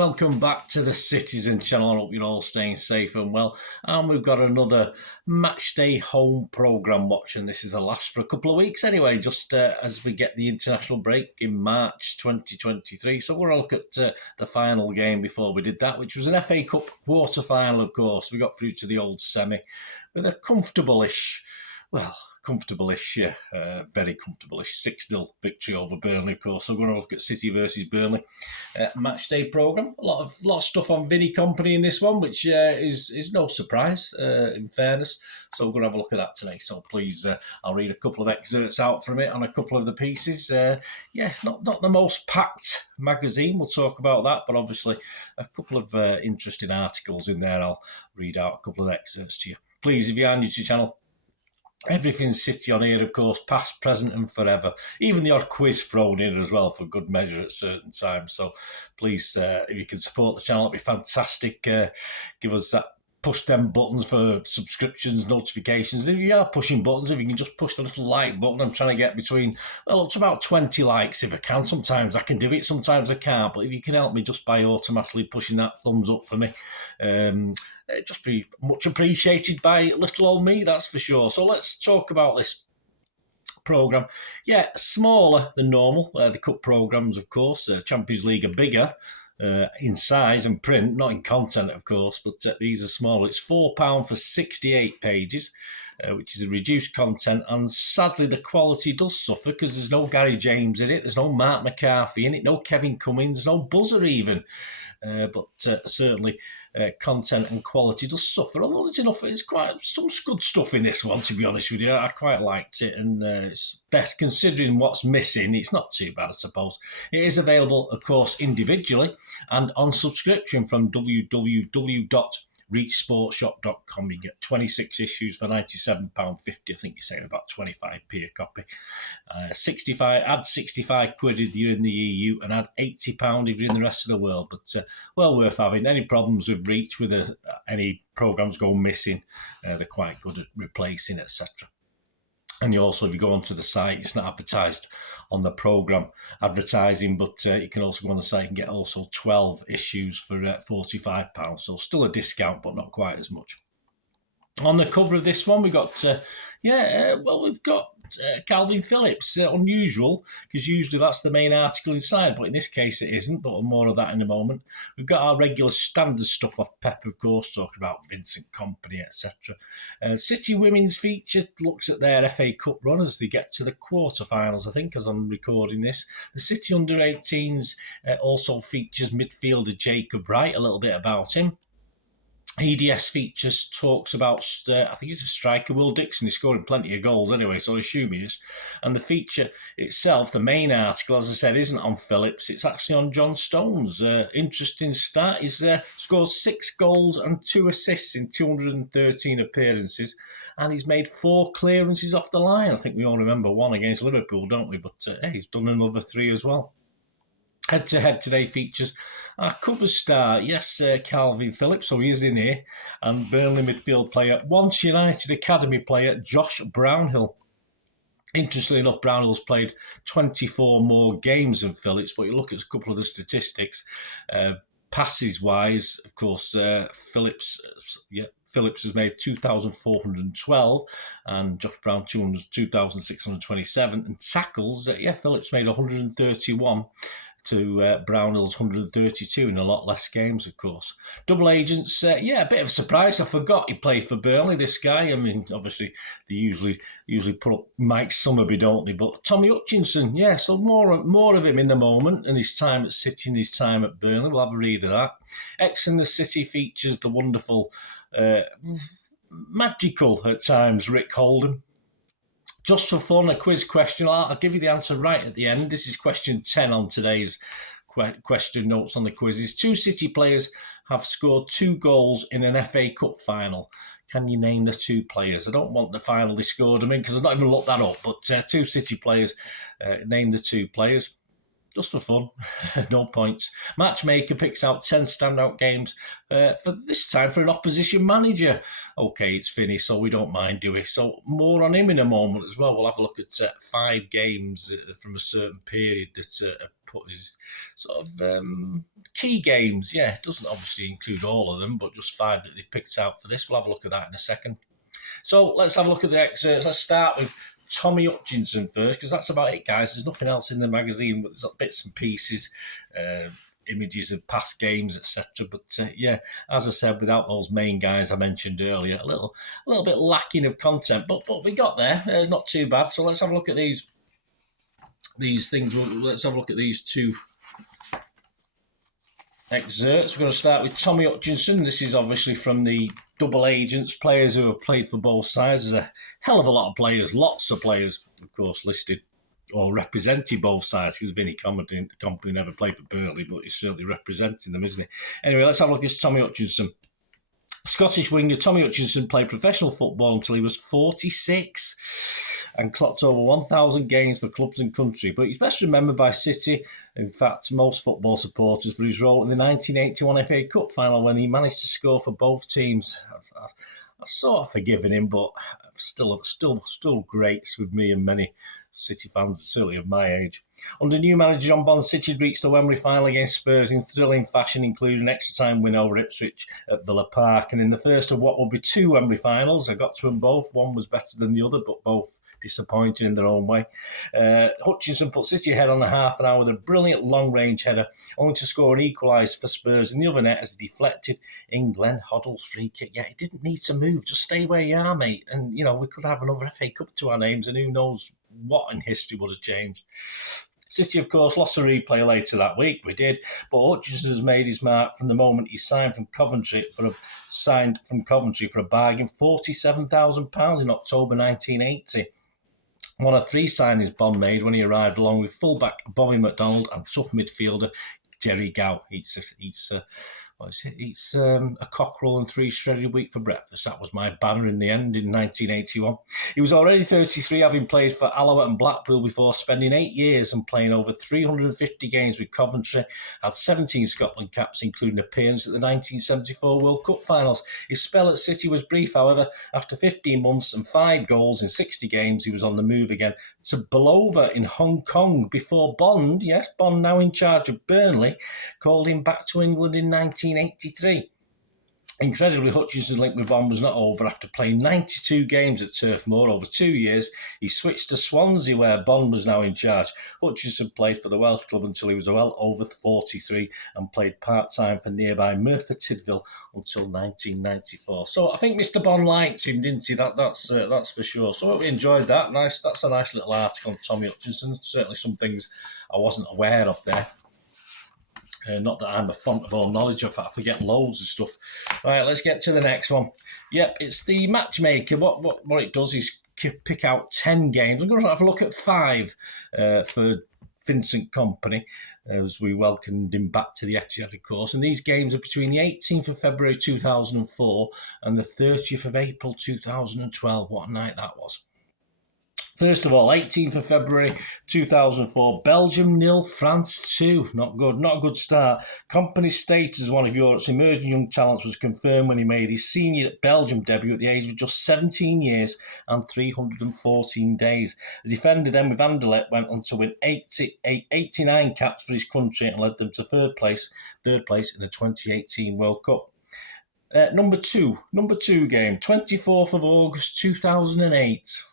welcome back to the Citizen channel. I hope you're all staying safe and well. And we've got another match day home programme watching. This is a last for a couple of weeks anyway, just as we get the international break in March 2023. So we'll look at the final game before we did that, which was an FA Cup quarter-final, of course. We got through to the old semi with a comfortable-ish, yeah, very comfortable-ish 6-0 victory over Burnley, of course. So we're going to look at City versus Burnley match day programme. A lot of stuff on Vinnie Kompany in this one, which is no surprise, in fairness. So we're going to have a look at that today. So please, I'll read a couple of excerpts out from it on a couple of the pieces. Not the most packed magazine. We'll talk about that, but obviously a couple of interesting articles in there. I'll read out a couple of excerpts to you. Please, if you're new to the channel, everything's City on here, of course, past, present and forever. Even the odd quiz thrown in as well for good measure at certain times. So please, if you can support the channel, it'd be fantastic. Give us that, push them buttons for subscriptions, notifications. If you are pushing buttons, if you can just push the little like button. I'm trying to get between, up to about 20 likes if I can. Sometimes I can do it, sometimes I can't. But if you can help me just by automatically pushing that thumbs up for me, it'd just be much appreciated by little old me, that's for sure. So let's talk about this programme. Yeah, smaller than normal. The cup programmes, of course. Champions League are bigger in size and print, not in content, of course, but these are smaller. It's £4 for 68 pages, which is a reduced content, and sadly the quality does suffer because there's no Gary James in it, there's no Marc McCarthy in it, no Kevin Cummins, no buzzer even, but certainly content and quality does suffer. Although there's enough, it's quite some good stuff in this one, to be honest with you. I quite liked it, and it's best considering what's missing. It's not too bad, I suppose. It is available, of course, individually and on subscription from www.reachsportshop.com. You get 26 issues for £97.50. I think you're saying about 25p a copy. Add 65 quid if you're in the EU, and add £80 if you're in the rest of the world. But well worth having. Any problems with Reach, with any programmes go missing, they're quite good at replacing, etc. And you also, if you go onto the site, it's not advertised on the programme advertising, but you can also go on the site and get also 12 issues for £45. So still a discount, but not quite as much. On the cover of this one, we've got, we've got Kalvin Phillips. Unusual, because usually that's the main article inside, but in this case it isn't, but more of that in a moment. We've got our regular standard stuff off Pep, of course, talking about Vincent Kompany, etc. City Women's feature looks at their FA Cup run as they get to the quarterfinals, I think, as I'm recording this. The City Under-18s also features midfielder Jacob Wright, a little bit about him. EDS features talks about, I think he's a striker, Will Dixon. He's scoring plenty of goals anyway, so I assume he is. And the feature itself, the main article, as I said, isn't on Phillips. It's actually on John Stones. Interesting start. He's scored 6 goals and 2 assists in 213 appearances, and he's made 4 clearances off the line. I think we all remember one against Liverpool, don't we? But hey, he's done another 3 as well. Head-to-head today features our cover star, yes, Kalvin Phillips, so he is in here, and Burnley midfield player, once United Academy player, Josh Brownhill. Interestingly enough, Brownhill's played 24 more games than Phillips, but you look at a couple of the statistics, passes-wise, of course, Phillips has made 2,412 and Josh Brown 2,627. And tackles, Phillips made 131 to Brownhill's 132 in a lot less games, of course. Double agents, a bit of a surprise. I forgot he played for Burnley, this guy. I mean, obviously, they usually put up Mike Summerby, don't they? But Tommy Hutchinson, so more of him in the moment, and his time at City and his time at Burnley. We'll have a read of that. X in the City features the wonderful, magical at times, Rick Holden. Just for fun, a quiz question. I'll give you the answer right at the end. This is question 10 on today's question notes on the quizzes. 2 City players have scored 2 goals in an FA Cup final. Can you name the 2 players? I don't want the final they scored them in because I've not even looked that up, but 2 City players, name the 2 players. Just for fun, no points. Matchmaker picks out 10 standout games for this time for an opposition manager. Okay, it's Vinnie, so we don't mind, do we? So more on him in a moment as well. We'll have a look at 5 games from a certain period that put his sort of key games. Yeah, it doesn't obviously include all of them, but just 5 that they picked out for this. We'll have a look at that in a second. So let's have a look at the excerpts. Let's start with Tommy Hutchinson first, because that's about it, guys. There's nothing else in the magazine, but there's bits and pieces, images of past games, etc. But yeah, as I said, without those main guys I mentioned earlier, a little bit lacking of content, but we got there. Not too bad. So let's have a look at these things. Let's have a look at these 2 excerpts. We're going to start with Tommy Hutchinson. This is obviously from the double agents, players who have played for both sides. There's a hell of a lot of players, lots of players, of course, listed or representing both sides, because Vinnie Kompany never played for Burnley, but he's certainly representing them, isn't he? Anyway, let's have a look at Tommy Hutchinson. Scottish winger Tommy Hutchinson played professional football until he was 46 and clocked over 1,000 games for clubs and country, but he's best remembered by City, in fact most football supporters, for his role in the 1981 FA Cup final when he managed to score for both teams. I've sort of forgiven him, but still greats with me and many City fans, certainly of my age. Under new manager John Bond, City had reached the Wembley final against Spurs in thrilling fashion, including an extra-time win over Ipswich at Villa Park. And in the first of what will be 2 Wembley finals, I got to them both. One was better than the other, but both disappointing in their own way. Hutchinson put City ahead on the half an hour with a brilliant long-range header, only to score an equaliser for Spurs in the other net as he deflected in Glenn Hoddle's free kick. Yeah, he didn't need to move. Just stay where you are, mate. And, you know, we could have another FA Cup to our names, and who knows what in history would have changed. City, of course, lost a replay later that week. We did, but Hutchinson has made his mark from the moment he signed from Coventry for a bargain £47,000 in October 1980. One of 3 signings Bond made when he arrived, along with fullback Bobby McDonald and tough midfielder Jerry Gow. Eats a cockerel and 3 shredded wheat for breakfast. That was my banner in the end in 1981. He was already 33, having played for Alouette and Blackpool before spending 8 years and playing over 350 games with Coventry. Had 17 Scotland caps, including appearance at the 1974 World Cup finals. His spell at City was brief, however. After 15 months and 5 goals in 60 games, he was on the move again to Bulova in Hong Kong before Bond, yes, Bond now in charge of Burnley, called him back to England in 1983. Incredibly, Hutchinson's link with Bond was not over. After playing 92 games at Turf Moor over 2 years, he switched to Swansea, where Bond was now in charge. Hutchinson played for the Welsh club until he was well over 43 and played part-time for nearby Merthyr Tydfil until 1994. So I think Mr. Bond liked him, didn't he? That's for sure. So we enjoyed that. Nice. That's a nice little article on Tommy Hutchinson. Certainly some things I wasn't aware of there. Not that I'm a font of all knowledge of, I forget loads of stuff. Right, let's get to the next one. Yep, it's the matchmaker. What it does is pick out 10 games. I'm going to have a look at 5 for Vincent Kompany, as we welcomed him back to the Etihad, of course. And these games are between the 18th of February 2004 and the 30th of April 2012. What a night that was. First of all, 18th of February 2004, Belgium 0, France 2. Not good, not a good start. Kompany's status as one of Europe's emerging young talents was confirmed when he made his senior Belgium debut at the age of just 17 years and 314 days. The defender then with Anderlecht went on to win 89 caps for his country and led them to third place in the 2018 World Cup. Number two game, 24th of August 2008.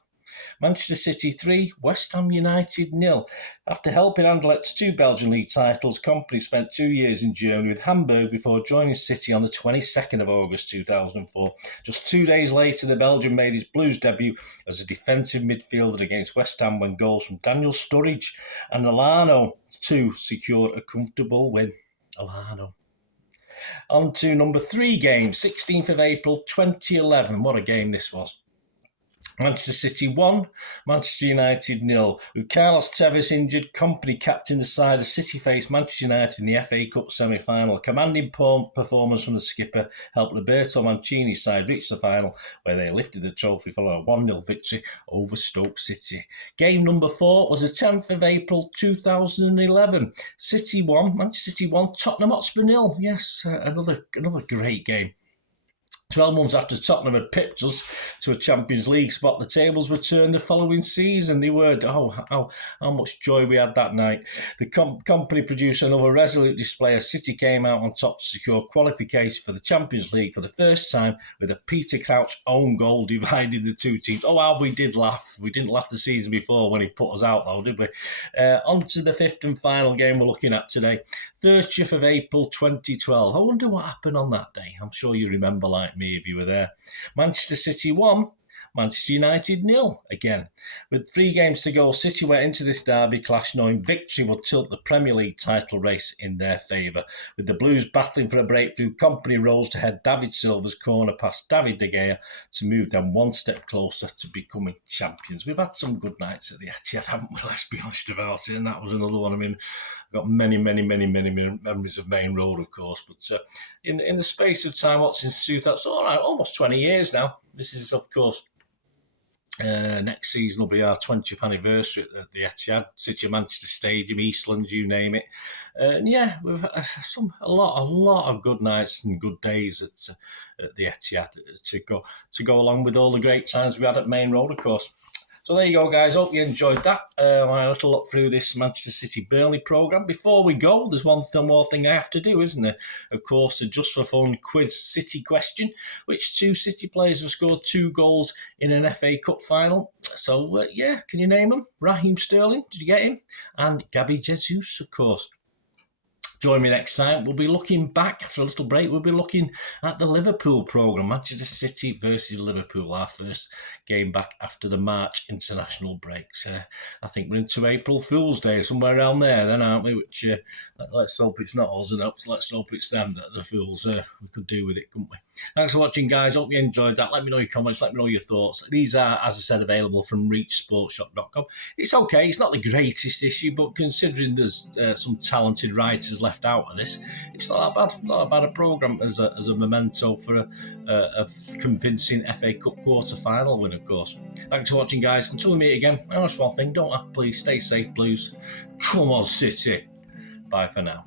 Manchester City 3, West Ham United 0. After helping Anderlecht to 2 Belgian league titles, Kompany spent 2 years in Germany with Hamburg before joining City on the 22nd of August 2004. Just 2 days later, the Belgian made his Blues debut as a defensive midfielder against West Ham when goals from Daniel Sturridge and Alano too secured a comfortable win. Alano. On to number 3 game, 16th of April 2011. What a game this was. Manchester City 1, Manchester United 0. With Carlos Tevez injured, Kompany captained the side as City faced Manchester United in the FA Cup semi-final. A commanding performance from the skipper helped Roberto Mancini's side reach the final, where they lifted the trophy following a 1-0 victory over Stoke City. Game number 4 was the 10th of April 2011. City 1, Manchester City 1, Tottenham Hotspur 0. Yes, another great game. 12 months after Tottenham had pipped us to a Champions League spot, the tables were turned the following season. They were. How much joy we had that night. The Kompany produced another resolute display as City came out on top to secure qualification for the Champions League for the first time with a Peter Crouch own goal dividing the two teams. Oh, how we did laugh. We didn't laugh the season before when he put us out, though, did we? On to the fifth and final game we're looking at today. 30th of April 2012. I wonder what happened on that day. I'm sure you remember like me if you were there. Manchester City won, Manchester United 0 again. With 3 games to go, City went into this derby clash knowing victory would tilt the Premier League title race in their favour. With the Blues battling for a breakthrough, Kompany rose to head David Silva's corner past David De Gea to move them one step closer to becoming champions. We've had some good nights at the Etihad, haven't we? Let's be honest about it. And that was another one. I mean, I've got many memories of Main Road, of course. But in the space of time, what's ensued, that's all right, almost 20 years now. This is, of course, next season will be our 20th anniversary at the Etihad, City of Manchester Stadium, Eastlands, you name it. And yeah, we've had a lot of good nights and good days at the Etihad to go along with all the great times we had at Main Road, of course. So there you go, guys. Hope you enjoyed that. My little look through this Manchester City Burnley programme. Before we go, there's one more thing I have to do, isn't there? Of course, a just for fun quiz City question. Which 2 City players have scored 2 goals in an FA Cup final? So, can you name them? Raheem Sterling, did you get him? And Gabby Jesus, of course. Join me next time. We'll be looking back after a little break. We'll be looking at the Liverpool programme, Manchester City versus Liverpool, our first game back after the March international breaks. I think we're into April Fool's Day, somewhere around there then, aren't we? Which, let's hope it's not us, and let's hope it's them that the fools we could do with it, couldn't we? Thanks for watching, guys. Hope you enjoyed that. Let me know your comments. Let me know your thoughts. These are, as I said, available from reachsportshop.com. It's okay. It's not the greatest issue, but considering there's some talented writers left out of this, it's not that bad. Not that bad a programme as a memento for a convincing FA Cup quarter-final win, of course. Thanks for watching, guys. Until we meet again, I just one thing, don't I? Please stay safe, Blues. Come on, City. Bye for now.